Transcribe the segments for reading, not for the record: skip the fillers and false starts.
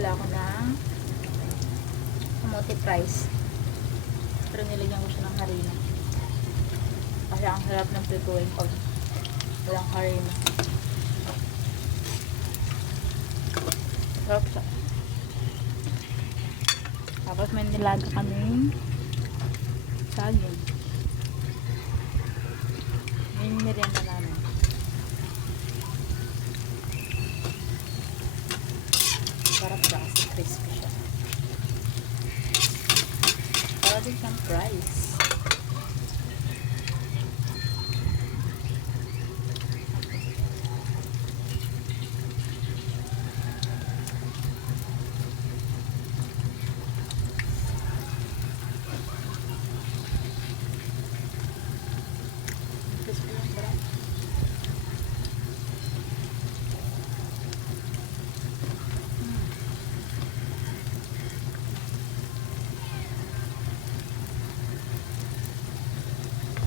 pala ako ng kamote fries. Pero nilagyan ko siya ng harina. Kasi ang sarap ng prituin pag walang harina. Sarap siya. Tapos may nilaga kaming saging. Yung merienda namin. Sarap siya kasi crispy siya. Para din siyang fries. Crispy yung sarap.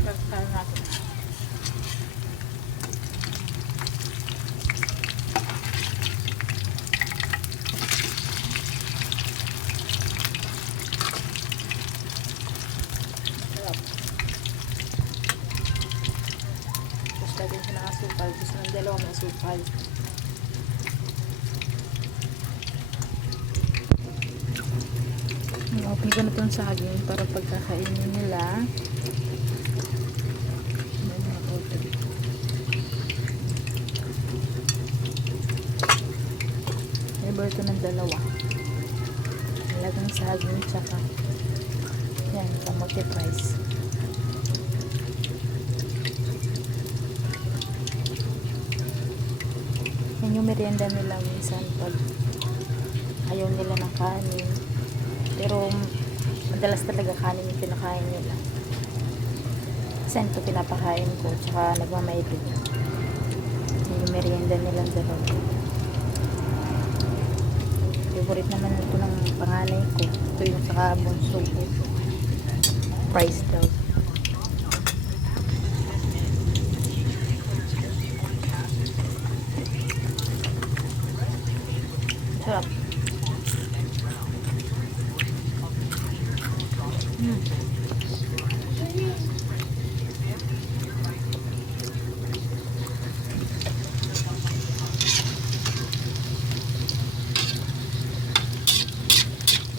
Pagkain natin. Sarap. Gusto din siya ng asukal. Gusto ng dalawang asukal. Open ko na itong saging para pagkakainin nila. Neighbor ito ng dalawa. Talagang saging tsaka yan, kamote fries. Yan yung merienda nila minsan pag ayaw nila ng kanin. Pero madalas talaga kanin yung pinakain nila. Kasi ito pinapakain ko tsaka nagmamaibig. Yan yung merienda nilang dalawa. Favorite naman ito ng panganay ko. Ito yung saka bunso ko. Fries daw. Sarap.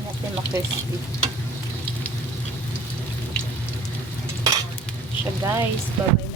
Natin ma-crispy siya guys. Bye bye.